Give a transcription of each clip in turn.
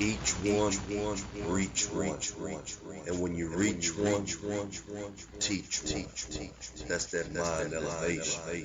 Each one reach one. And when you reach one, teach one. That's that mind elevation.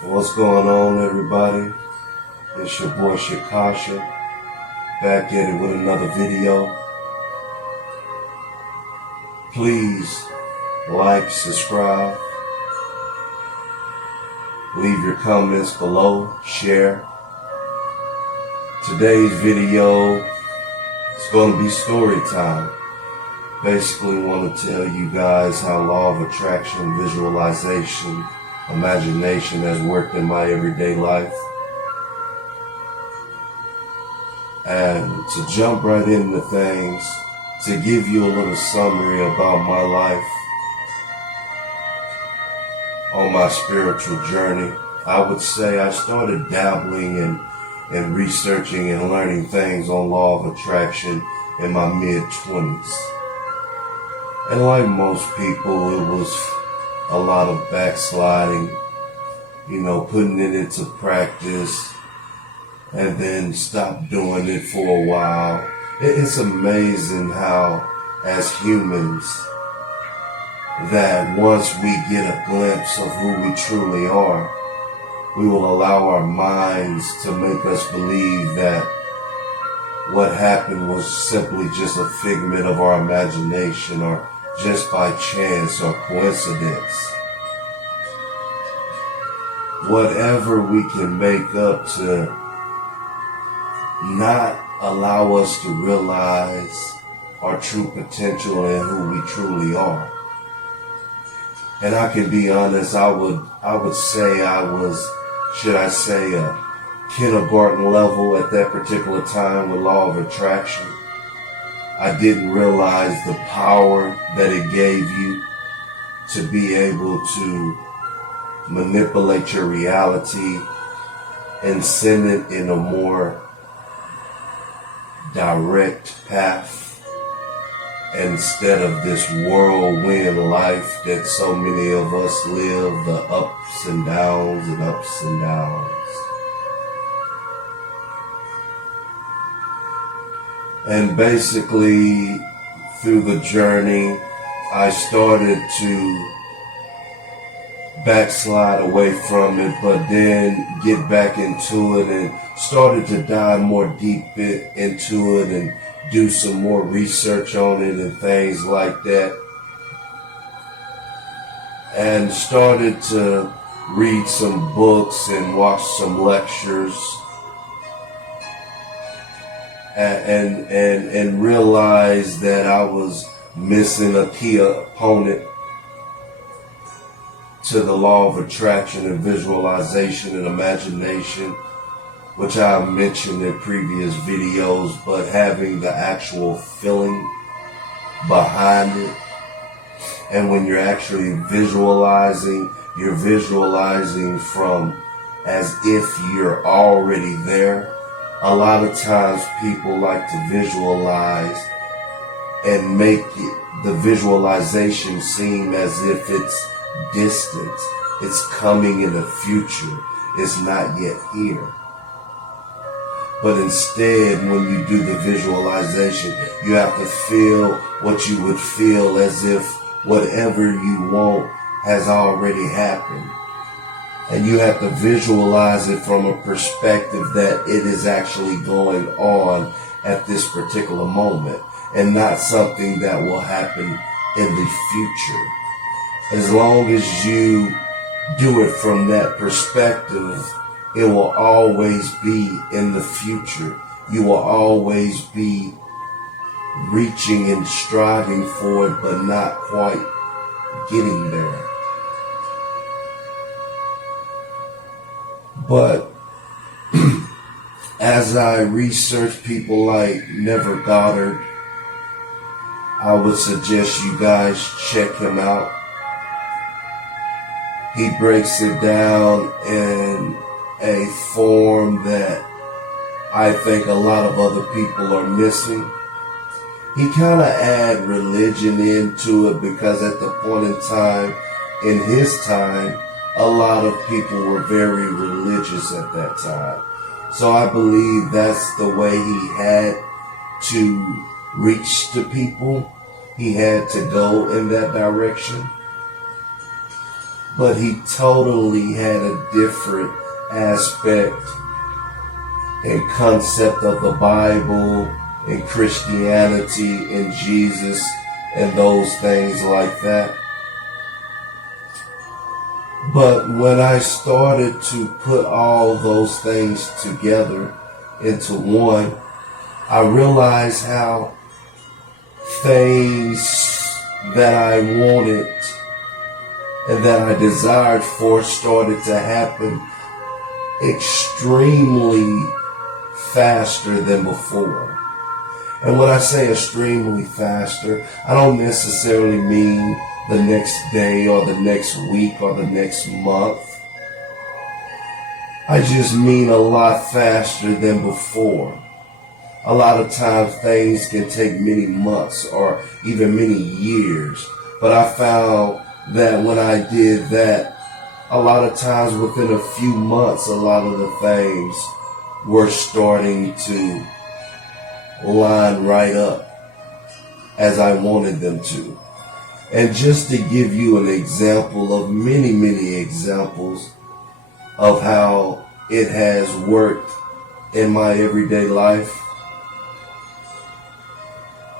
What's going on, everybody? It's your boy Shakasha, back at it with another video. Please like, subscribe, leave your comments below, share. Today's video is going to be story time. Basically want to tell you guys how law of attraction, visualization, imagination has worked in my everyday life. And to jump right into things, to give you a little summary about my life on my spiritual journey, I would say I started dabbling and researching and learning things on law of attraction in my mid-20s. And like most people, it was a lot of backsliding, putting it into practice and then stop doing it for a while. It's amazing how, as humans, that once we get a glimpse of who we truly are, we will allow our minds to make us believe that what happened was simply just a figment of our imagination or just by chance or coincidence. Whatever we can make up to not allow us to realize our true potential and who we truly are. And I can be honest, I would say I was, a kindergarten level at that particular time with law of attraction. I didn't realize the power that it gave you to be able to manipulate your reality and send it in a more direct path instead of this whirlwind life that so many of us live, the ups and downs and ups and downs. And basically, through the journey, I started to backslide away from it, but then get back into it and started to dive more deep into it and do some more research on it and things like that. And started to read some books and watch some lectures. And realized that I was missing a key opponent to the law of attraction and visualization and imagination, which I mentioned in previous videos, but having the actual feeling behind it. And when you're actually visualizing, you're visualizing from as if you're already there. A lot of times people like to visualize and make the visualization seem as if it's distant. It's coming in the future. It's not yet here. But instead, when you do the visualization, you have to feel what you would feel as if whatever you want has already happened. And you have to visualize it from a perspective that it is actually going on at this particular moment and not something that will happen in the future. As long as you do it from that perspective, it will always be in the future. You will always be reaching and striving for it, but not quite getting there. But as I research people like Neville Goddard, I would suggest you guys check him out. He breaks it down in a form that I think a lot of other people are missing. He kind of add religion into it because at the point in time, in his time, a lot of people were very religious at that time. So I believe that's the way he had to reach the people. He had to go in that direction. But he totally had a different aspect and concept of the Bible and Christianity and Jesus and those things like that. But when I started to put all those things together into one, I realized how things that I wanted and that I desired for started to happen extremely faster than before. And when I say extremely faster, I don't necessarily mean the next day or the next week or the next month. I just mean a lot faster than before. A lot of times things can take many months or even many years. But I found that when I did that, a lot of times within a few months, a lot of the things were starting to line right up as I wanted them to. And just to give you an example of many, many examples of how it has worked in my everyday life.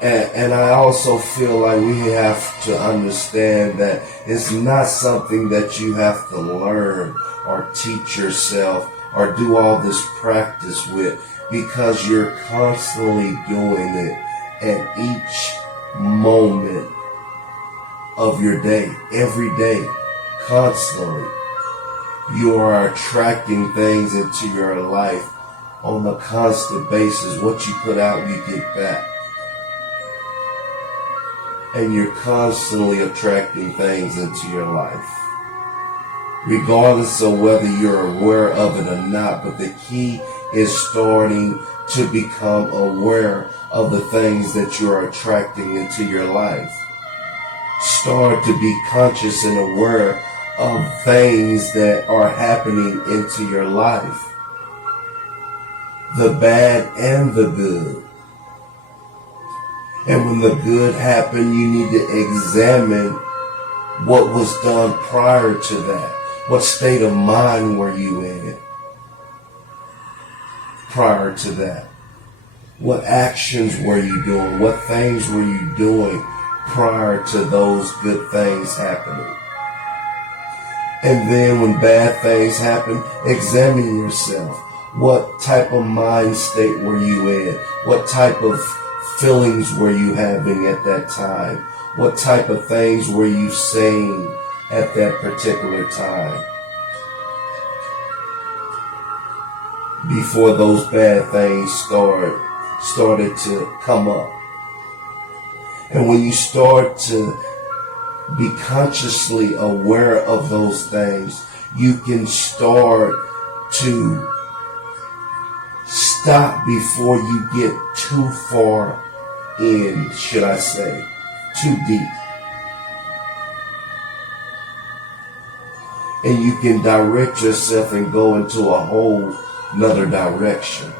And I also feel like we have to understand that it's not something that you have to learn or teach yourself or do all this practice with, because you're constantly doing it at each moment of your day, every day, constantly. You are attracting things into your life on a constant basis. What you put out, you get back. And you're constantly attracting things into your life, regardless of whether you're aware of it or not. But the key is starting to become aware of the things that you're attracting into your life. Start to be conscious and aware of things that are happening into your life, the bad and the good. And when the good happened, you need to examine what was done prior to that. What state of mind were you in prior to that? What actions were you doing? What things were you doing prior to those good things happening? And then when bad things happen, examine yourself. What type of mind state were you in? What type of feelings were you having at that time? What type of things were you saying at that particular time before those bad things started to come up? And when you start to be consciously aware of those things, you can start to stop before you get too far in, should I say, too deep. And you can direct yourself and go into a whole nother direction.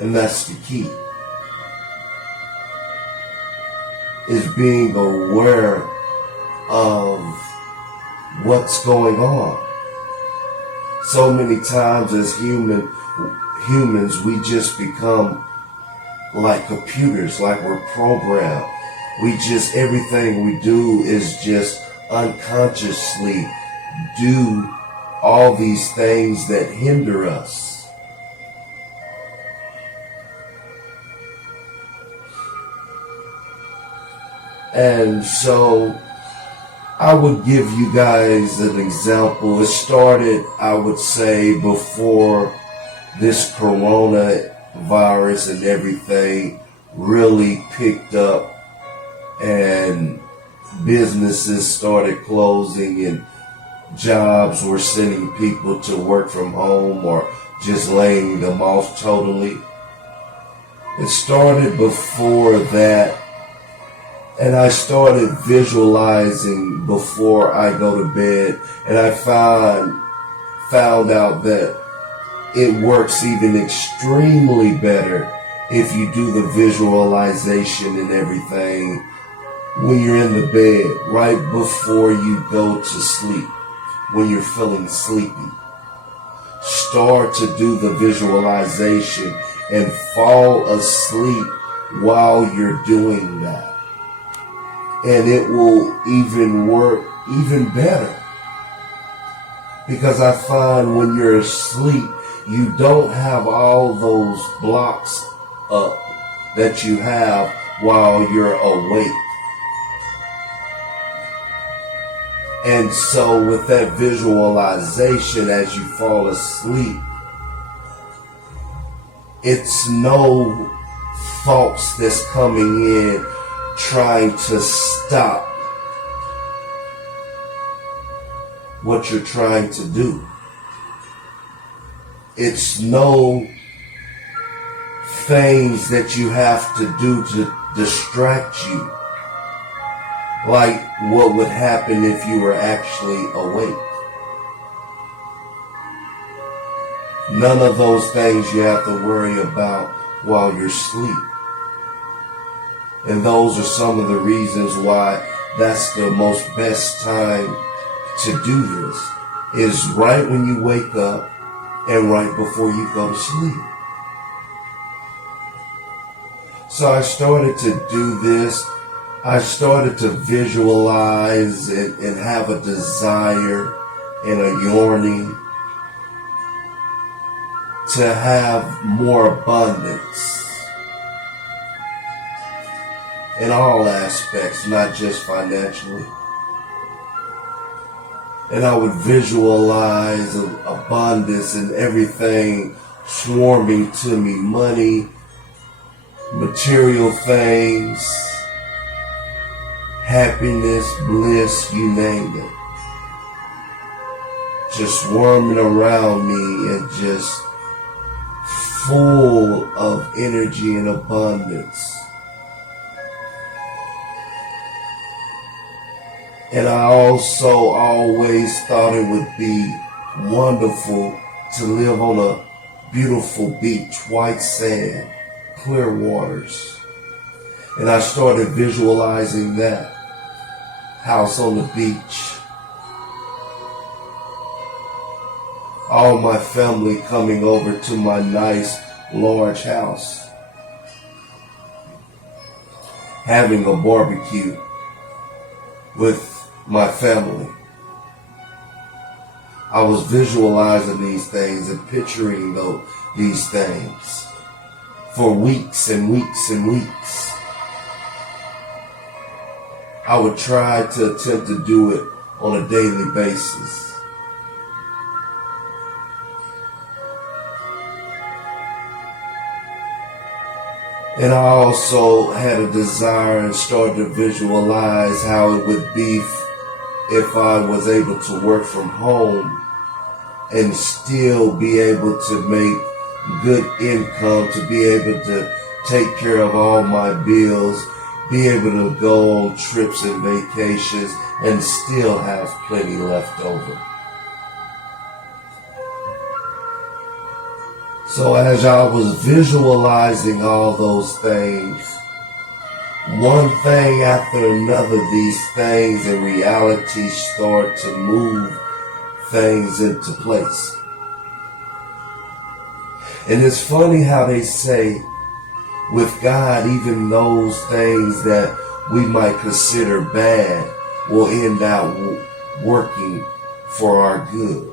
And that's the key, is being aware of what's going on. So many times as humans, we just become like computers, like we're programmed. Everything we do is just unconsciously do all these things that hinder us. And so I would give you guys an example. It started, I would say, before this coronavirus and everything really picked up and businesses started closing and jobs were sending people to work from home or just laying them off totally. It started before that, and I started visualizing before I go to bed, and I found out that it works even extremely better if you do the visualization and everything when you're in the bed, right before you go to sleep, when you're feeling sleepy. Start to do the visualization and fall asleep while you're doing that. And it will even work even better. Because I find when you're asleep, you don't have all those blocks up that you have while you're awake. And so with that visualization as you fall asleep, it's no thoughts that's coming in trying to stop what you're trying to do. It's no things that you have to do to distract you, like what would happen if you were actually awake. None of those things you have to worry about while you're asleep. And those are some of the reasons why that's the most best time to do this, is right when you wake up and right before you go to sleep. So I started to do this. I started to visualize and have a desire and a yearning to have more abundance in all aspects, not just financially. And I would visualize abundance and everything swarming to me, money, material things, happiness, bliss, you name it. Just swarming around me and just full of energy and abundance. And I also always thought it would be wonderful to live on a beautiful beach, white sand, clear waters. And I started visualizing that house on the beach. All my family coming over to my nice large house, having a barbecue with my family. I was visualizing these things and picturing these things for weeks and weeks and weeks. I would try to attempt to do it on a daily basis. And I also had a desire and started to visualize how it would be if I was able to work from home and still be able to make good income, to be able to take care of all my bills, be able to go on trips and vacations, and still have plenty left over. So as I was visualizing all those things, one thing after another, these things in reality start to move things into place. And it's funny how they say with God, even those things that we might consider bad will end out working for our good.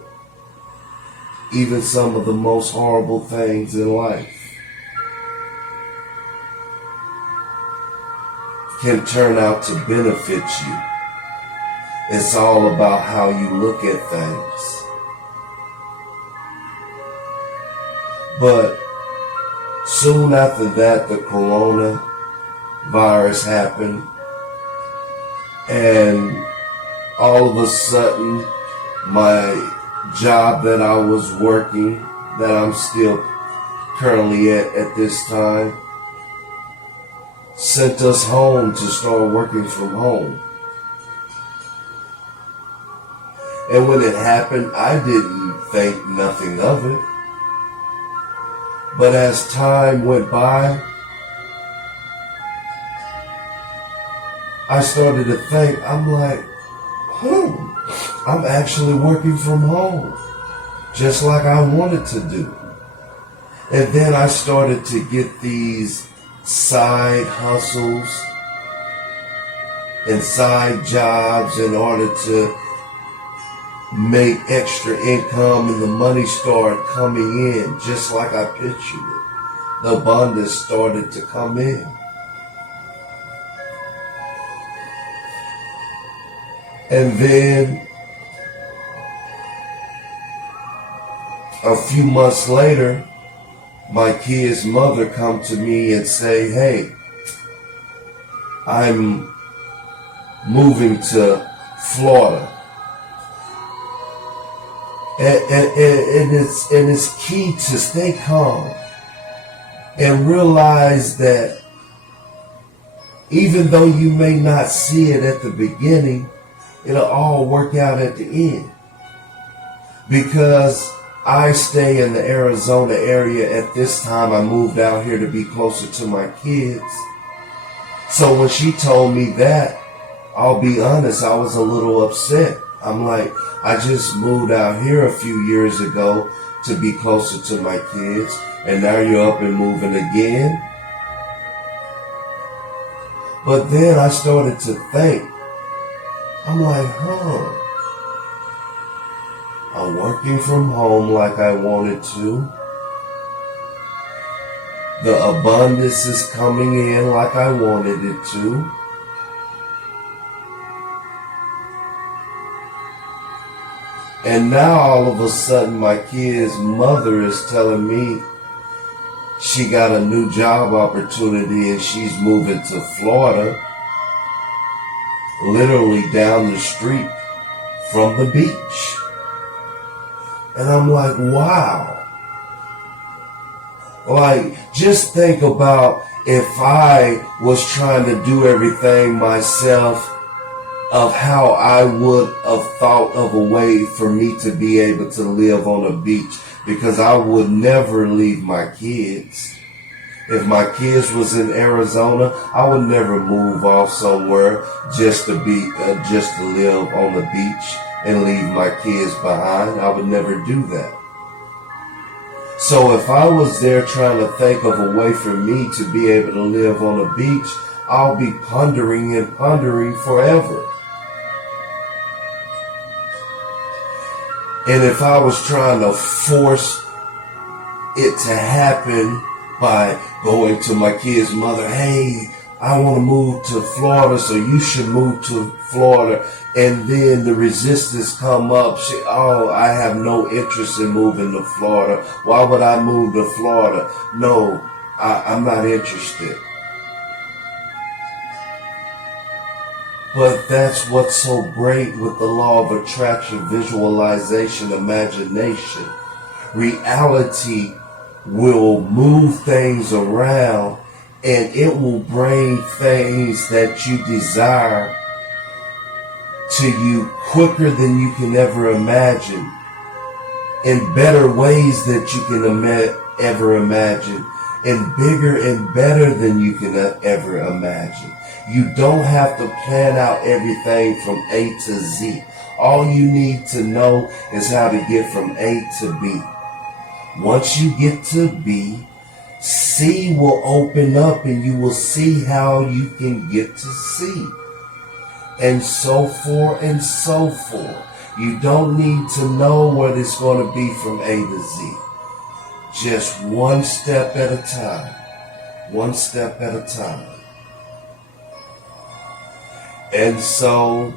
Even some of the most horrible things in life can turn out to benefit you It's all about how you look at things. But soon after that, the coronavirus happened, and all of a sudden, my job that I was working, that I'm still currently at this time, sent us home to start working from home. And when it happened, I didn't think nothing of it. But as time went by, I started to think, I'm like, I'm actually working from home, just like I wanted to do. And then I started to get these side hustles and side jobs in order to make extra income, and the money started coming in just like I pictured it. The abundance started to come in. And then a few months later, my kid's mother come to me and say, hey, I'm moving to Florida. And it's key to stay calm and realize that even though you may not see it at the beginning, it'll all work out at the end. Because I stay in the Arizona area at this time. I moved out here to be closer to my kids. So when she told me that, I'll be honest, I was a little upset. I'm like, I just moved out here a few years ago to be closer to my kids, and now you're up and moving again. But then I started to think, I'm like, I'm working from home like I wanted to. The abundance is coming in like I wanted it to. And now all of a sudden my kid's mother is telling me she got a new job opportunity and she's moving to Florida, literally down the street from the beach. And I'm like, wow. Like, just think about if I was trying to do everything myself, of how I would have thought of a way for me to be able to live on a beach, because I would never leave my kids. If my kids was in Arizona, I would never move off somewhere just to live on the beach and leave my kids behind. I would never do that. So if I was there trying to think of a way for me to be able to live on a beach, I'll be pondering and pondering forever. And if I was trying to force it to happen by going to my kid's mother, hey, I want to move to Florida, so you should move to Florida. And then the resistance come up. I have no interest in moving to Florida. Why would I move to Florida? No, I'm not interested. But that's what's so great with the law of attraction, visualization, imagination. Reality will move things around, and it will bring things that you desire to you quicker than you can ever imagine, in better ways that you can ever imagine, and bigger and better than you can ever imagine. You don't have to plan out everything from A to Z. All you need to know is how to get from A to B. Once you get to B, C will open up and you will see how you can get to C. And so forth and so forth. You don't need to know what it's going to be from A to Z. Just one step at a time. One step at a time. And so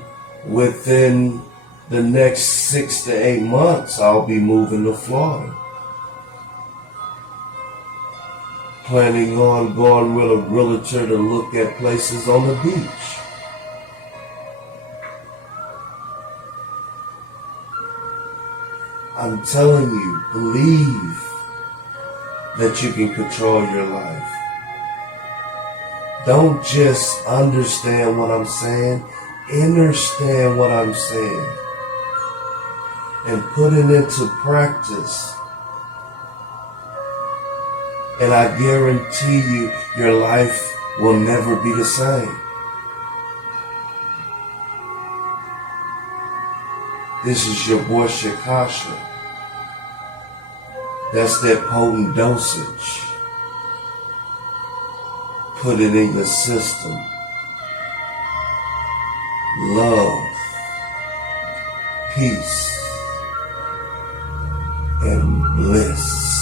Within the next 6 to 8 months, I'll be moving to Florida. Planning on going with a realtor to look at places on the beach. I'm telling you, believe that you can control your life. Don't just understand what I'm saying, understand what I'm saying and put it into practice. And I guarantee you, your life will never be the same. This is your boy Shakasha. That's that potent dosage. Put it in your system. Love, peace, and bliss.